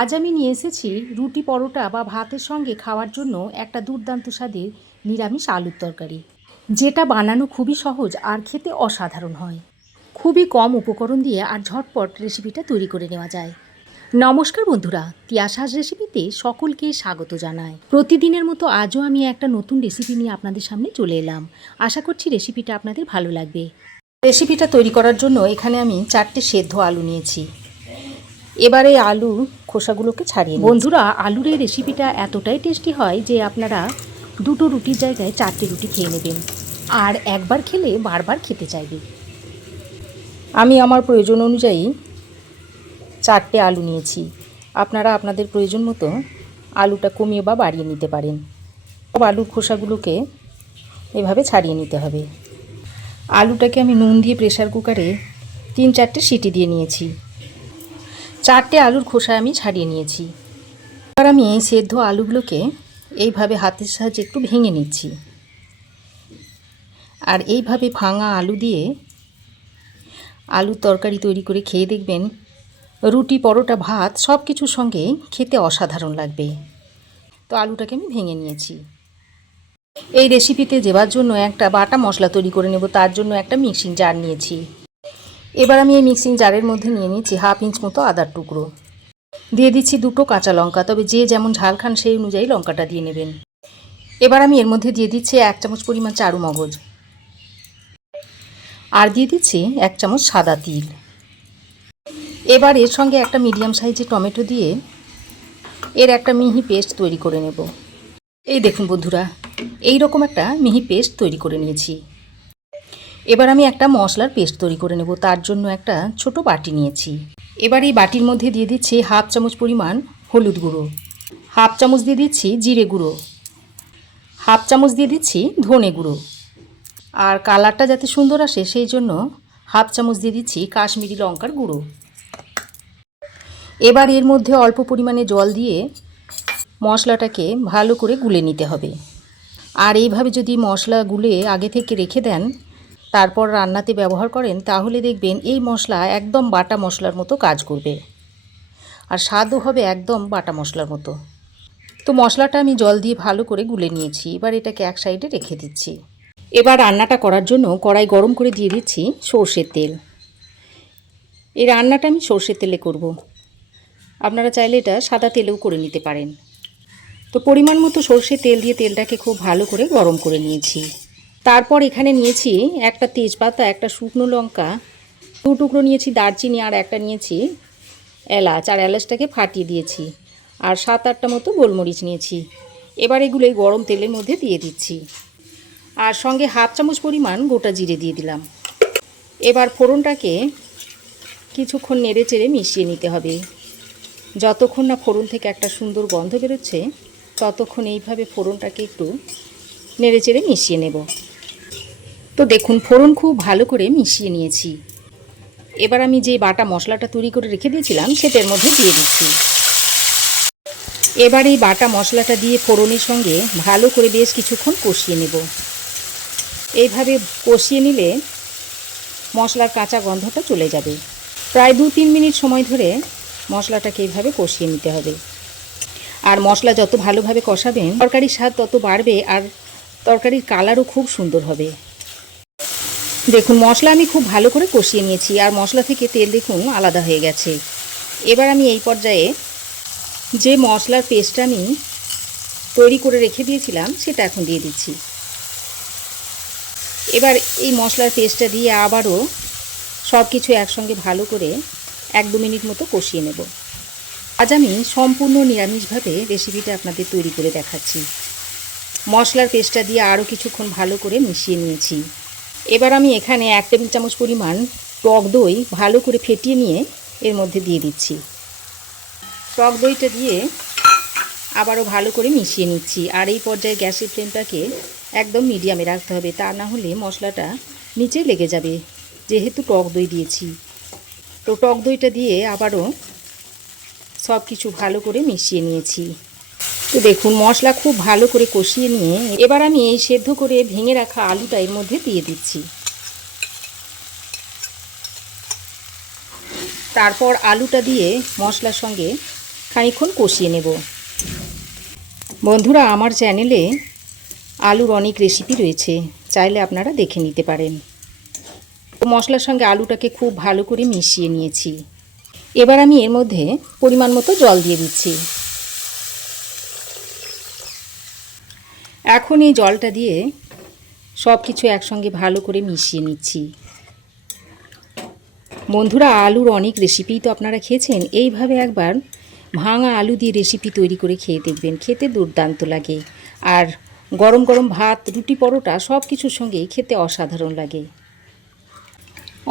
আজ আমি নিয়ে এসেছি রুটি পরোটা বা ভাতের সঙ্গে খাওয়ার জন্য একটা দুর্দান্ত স্বাদের নিরামিষ আলুর তরকারি, যেটা বানানো খুবই সহজ আর খেতে অসাধারণ হয়। খুবই কম উপকরণ দিয়ে আর ঝটপট রেসিপিটা তৈরি করে নেওয়া যায়। নমস্কার বন্ধুরা, তিয়াশাস রেসিপিতে সকলকে স্বাগত জানাই। প্রতিদিনের মতো আজও আমি একটা নতুন রেসিপি নিয়ে আপনাদের সামনে চলে এলাম। আশা করছি রেসিপিটা আপনাদের ভালো লাগবে। রেসিপিটা তৈরি করার জন্য এখানে আমি 4টে সেদ্ধ আলু নিয়েছি। এবারে আলুর খোসাগুলোকে ছাড়িয়ে নিই। বন্ধুরা, আলুর এই রেসিপিটা এতটাই টেস্টি হয় যে আপনারা দুটো রুটির জায়গায় 4টে রুটি খেয়ে নেবেন, আর একবার খেলে বারবার খেতে চাইবে। আমি আমার প্রয়োজন অনুযায়ী 4টে আলু নিয়েছি। আপনারা আপনাদের প্রয়োজন মতো আলুটা কমিয়ে বা বাড়িয়ে নিতে পারেন। সব আলুর খোসাগুলোকে এভাবে ছাড়িয়ে নিতে হবে। আলুটাকে আমি নুন দিয়ে প্রেসার কুকারে 3-4টে সিটি দিয়ে নিয়েছি। 4টে আলুর খোসা আমি ছাড়িয়ে নিয়েছি। এবার আমি এই সেদ্ধ আলুগুলোকে এইভাবে হাতের সাহায্যে একটু ভেঙে নিচ্ছি। আর এইভাবে ভাঙা আলু দিয়ে আলুর তরকারি তৈরি করে খেয়ে দেখবেন, রুটি পরোটা ভাত সব কিছুর সঙ্গে খেতে অসাধারণ লাগবে। তো আলুটাকে আমি ভেঙে নিয়েছি। এই রেসিপিতে দেওয়ার জন্য একটা বাটা মশলা তৈরি করে নেব। তার জন্য একটা মিক্সিং জার নিয়েছি। এবার আমি এই মিক্সিং জারের মধ্যে নিয়ে নিচ্ছি 1/2 ইঞ্চ মতো আদার টুকরো। দিয়ে দিচ্ছি 2টো কাঁচা লঙ্কা, তবে যে যেমন ঝাল খান সেই অনুযায়ী লঙ্কাটা দিয়ে নেবেন। এবার আমি এর মধ্যে দিয়ে দিচ্ছি 1 চামচ পরিমাণ চারু মগজ, আর দিয়ে দিচ্ছি 1 চামচ সাদা তিল। এবার এর সঙ্গে একটা মিডিয়াম সাইজের টমেটো দিয়ে এর একটা মিহি পেস্ট তৈরি করে নেব। এই দেখুন বন্ধুরা, এই রকম একটা মিহি পেস্ট তৈরি করে নিয়েছি। এবার আমি একটা মশলার পেস্ট তৈরি করে নেব। তার জন্য একটা ছোট বাটি নিয়েছি। এবার এই বাটির মধ্যে দিয়ে দিচ্ছি 1/2 চামচ পরিমাণ হলুদ গুঁড়ো, 1/2 চামচ দিয়ে দিচ্ছি জিরে গুঁড়ো, 1/2 চামচ দিয়ে দিচ্ছি ধনে গুঁড়ো, আর কালারটা যাতে সুন্দর আসে সেই জন্য 1/2 চামচ দিয়ে দিচ্ছি কাশ্মীরি লঙ্কার গুঁড়ো। এবার এর মধ্যে অল্প পরিমাণে জল দিয়ে মশলাটাকে ভালো করে গুলে নিতে হবে। আর এইভাবে যদি মশলা গুলে আগে থেকে রেখে দেন, তারপর রান্নাতে ব্যবহার করেন, তাহলে দেখবেন এই মশলা একদম বাটা মশলার মতো কাজ করবে, আর স্বাদও হবে একদম বাটা মশলার মতো। তো মশলাটা আমি জল দিয়ে ভালো করে গুলে নিয়েছি। এবার এটাকে এক সাইডে রেখে দিচ্ছি। এবার রান্নাটা করার জন্য কড়াই গরম করে দিয়ে দিচ্ছি সর্ষের তেল। এই রান্নাটা আমি সর্ষের তেলে করব। আপনারা চাইলে এটা সাদা তেলেও করে নিতে পারেন। তো পরিমাণ মতো সর্ষের তেল দিয়ে তেলটাকে খুব ভালো করে গরম করে নিয়েছি। তারপর এখানে নিয়েছি একটা তেজপাতা, একটা শুকনো লঙ্কা, 2 টুকরো নিয়েছি দারচিনি, আর একটা নিয়েছি এলাচ, আর এলাচটাকে ফাটিয়ে দিয়েছি, আর 7-8টা মতো গোলমরিচ নিয়েছি। এবার এগুলো এই গরম তেলের মধ্যে দিয়ে দিচ্ছি, আর সঙ্গে 1/2 চামচ পরিমাণ গোটা জিরে দিয়ে দিলাম। এবার ফোড়নটাকে কিছুক্ষণ নেড়ে চেড়ে মিশিয়ে নিতে হবে। যতক্ষণ না ফোড়ন থেকে একটা সুন্দর গন্ধ বেরোচ্ছে, ততক্ষণ এইভাবে ফোড়নটাকে একটু নেড়ে চেড়ে মিশিয়ে নেব। তো দেখুন, ফোড়ন খুব ভালো করে মিশিয়ে নিয়েছি। এবার আমি যে বাটা মশলাটা তৈরি করে রেখে দিয়েছিলাম সেটার মধ্যে দিয়ে দিচ্ছি। এবার এই বাটা মশলাটা দিয়ে ফোড়নের সঙ্গে ভালো করে বেশ কিছুক্ষণ কষিয়ে নেব। এইভাবে কষিয়ে নিলে মশলার কাঁচা গন্ধটা চলে যাবে। প্রায় 2-3 মিনিট সময় ধরে মশলাটাকে এইভাবে কষিয়ে নিতে হবে। আর মশলা যত ভালোভাবে কষাবেন, তরকারির স্বাদ তত বাড়বে, আর তরকারির কালারও খুব সুন্দর হবে। দেখুন, মশলা আমি খুব ভালো করে কষিয়ে নিয়েছি, আর মশলা থেকে তেল দেখুন আলাদা হয়ে গেছে। এবার আমি এই পর্যায়ে যে মশলার পেস্টটা আমি তৈরি করে রেখে দিয়েছিলাম সেটা এখন দিয়ে দিচ্ছি। এবার এই মশলার পেস্টটা দিয়ে আবারও সব কিছু একসঙ্গে ভালো করে 1-2 মিনিট মতো কষিয়ে নেব। আজ আমি সম্পূর্ণ নিরামিষভাবে রেসিপিটা আপনাদের তৈরি করে দেখাচ্ছি। মশলার পেস্টটা দিয়ে আরও কিছুক্ষণ ভালো করে মিশিয়ে নিয়েছি। এবার আমি এখানে 1 টেবিল চামচ পরিমাণ টক দই ভালো করে ফেটিয়ে নিয়ে এর মধ্যে দিয়ে দিচ্ছি। টক দইটা দিয়ে আবারও ভালো করে মিশিয়ে নিচ্ছি। আর এই পর্যায়ে গ্যাসের ফ্লেমটাকে একদম মিডিয়ামে রাখতে হবে, তা না হলে মশলাটা নিচে লেগে যাবে, যেহেতু টক দই দিয়েছি। তো টক দইটা দিয়ে আবারও সব কিছু ভালো করে মিশিয়ে নিয়েছি। তো দেখুন, মশলা খুব ভালো করে কষিয়ে নিয়ে এবার আমি এই সেদ্ধ করে ভেঙে রাখা আলুটা এর মধ্যে দিয়ে দিচ্ছি। তারপর আলুটা দিয়ে মশলার সঙ্গে খানিকক্ষণ কষিয়ে নেব। বন্ধুরা, আমার চ্যানেলে আলুর অনেক রেসিপি রয়েছে, চাইলে আপনারা দেখে নিতে পারেন। তো মশলার সঙ্গে আলুটাকে খুব ভালো করে মিশিয়ে নিয়েছি। এবার আমি এর মধ্যে পরিমাণ মতো জল দিয়ে দিচ্ছি। এখন এই জলটা দিয়ে সব কিছু একসঙ্গে ভালো করে মিশিয়ে নিচ্ছি। বন্ধুরা, আলুর অনেক রেসিপিই তো আপনারা খেয়েছেন, এইভাবে একবার ভাঙা আলু দিয়ে রেসিপি তৈরি করে খেয়ে দেখবেন, খেতে দুর্দান্ত লাগে। আর গরম গরম ভাত, রুটি, পরোটা সব কিছুর সঙ্গেই খেতে অসাধারণ লাগে।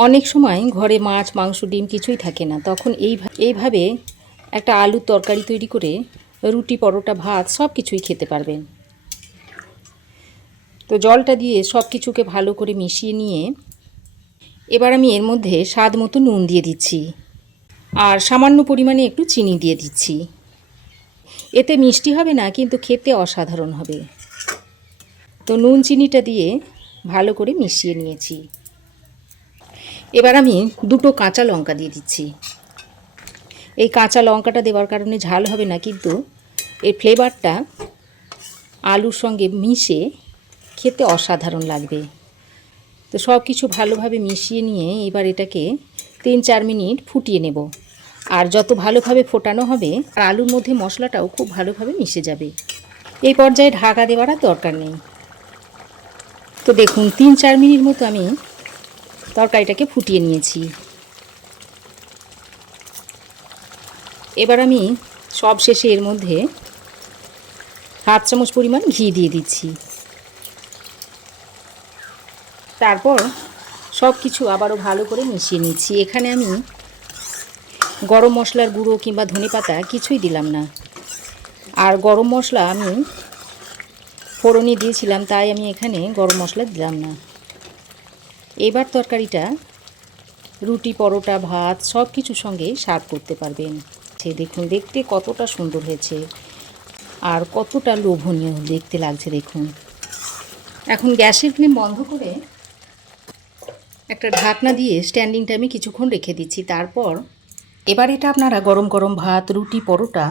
অনেক সময় ঘরে মাছ, মাংস, ডিম কিছুই থাকে না, তখন এইভাবে একটা আলুর তরকারি তৈরি করে রুটি, পরোটা, ভাত সব কিছুই খেতে পারবেন। তো জলটা দিয়ে সব কিছুকে ভালো করে মিশিয়ে নিয়ে এবার আমি এর মধ্যে স্বাদ মতো নুন দিয়ে দিচ্ছি, আর সামান্য পরিমাণে একটু চিনি দিয়ে দিচ্ছি। এতে মিষ্টি হবে না, কিন্তু খেতে অসাধারণ হবে। তো নুন চিনিটা দিয়ে ভালো করে মিশিয়ে নিয়েছি। এবার আমি 2টো কাঁচা লঙ্কা দিয়ে দিচ্ছি। এই কাঁচা লঙ্কাটা দেওয়ার কারণে ঝাল হবে না, কিন্তু এর ফ্লেভারটা আলুর সঙ্গে মিশে খেতে অসাধারণ লাগবে। তো সব কিছু ভালোভাবে মিশিয়ে নিয়ে এবার এটাকে 3-4 মিনিট ফুটিয়ে নেব। আর যত ভালোভাবে ফোটানো হবে, আর আলুর মধ্যে মশলাটাও খুব ভালোভাবে মিশে যাবে। এই পর্যায়ে ঢাকা দেওয়ার আর দরকার নেই। তো দেখুন, 3-4 মিনিট মতো আমি তরকারিটাকে ফুটিয়ে নিয়েছি। এবার আমি সব শেষে এর মধ্যে 1/2 চামচ পরিমাণ ঘি দিয়ে দিচ্ছি। তারপর সব কিছু আবারও ভালো করে মিশিয়ে নিচ্ছি। এখানে আমি গরম মশলার গুঁড়ো কিংবা ধনেপাতা কিছুই দিলাম না। আর গরম মশলা আমি ফোড়নে দিয়েছিলাম, তাই আমি এখানে গরম মশলা দিলাম না। এবার তরকারিটা রুটি, পরোটা, ভাত সব কিছুর সঙ্গে সার্ভ করতে পারবেন। দেখুন দেখতে কতটা সুন্দর হয়েছে আর কতটা লোভনীয় দেখতে লাগছে দেখুন। এখন গ্যাসের ফ্লেম বন্ধ করে একটা ঢাকনা দিয়ে স্ট্যান্ডিং টাইমে কিছুক্ষণ রেখে দিচ্ছি। তারপর এবার এটা আপনারা গরম গরম ভাত, রুটি, পরোটা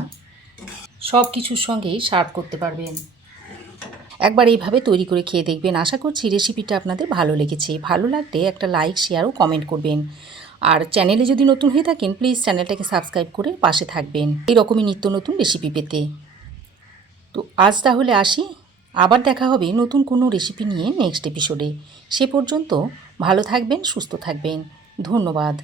সব কিছুর সঙ্গেই সার্ভ করতে পারবেন। একবার এইভাবে তৈরি করে খেয়ে দেখবেন। আশা করছি রেসিপিটা আপনাদের ভালো লেগেছে। ভালো লাগলে একটা লাইক, শেয়ার ও কমেন্ট করবেন। আর চ্যানেলে যদি নতুন হয়ে থাকেন, প্লিজ চ্যানেলটাকে সাবস্ক্রাইব করে পাশে থাকবেন এরকমই নিত্য নতুন রেসিপি পেতে। তো আজ তাহলে আসি, আবার দেখা হবে নতুন কোনো রেসিপি নিয়ে নেক্সট এপিসোডে। সে পর্যন্ত ভালো থাকবেন, সুস্থ থাকবেন। ধন্যবাদ।